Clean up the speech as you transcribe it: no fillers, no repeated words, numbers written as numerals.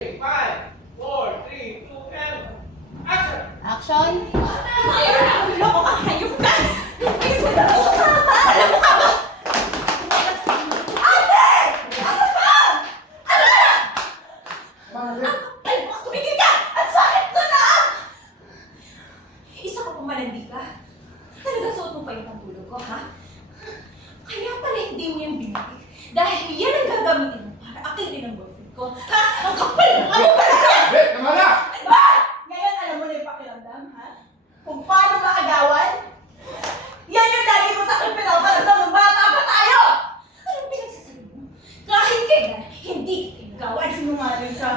5, 4, 3, 2, and action! Action! Loko ka! Hayop ka! Alam mo ka ba? Ate! Ano ba? Ano na? Ay, tumigil ka! Ang sakit ko na! Isa ka pumalandi ka. Talaga suot mo pa yung pantulog ko, ha? Kaya pala hindi mo yan binigay. Dahil yan ang gagamitin mo para akinin ang boyfriend ko. Ha? Ang kapal! Ano ba na? Tama na! Ano ba? Ngayon alam mo na yung pakiramdam, ha? Kung paano maagawan? Yan yung lagi mo sa akin pinaparamdam ng bata pa tayo! Anong pinagsasabi mo? Kahit kailan, hindi kita gawan. Sinungaling ka.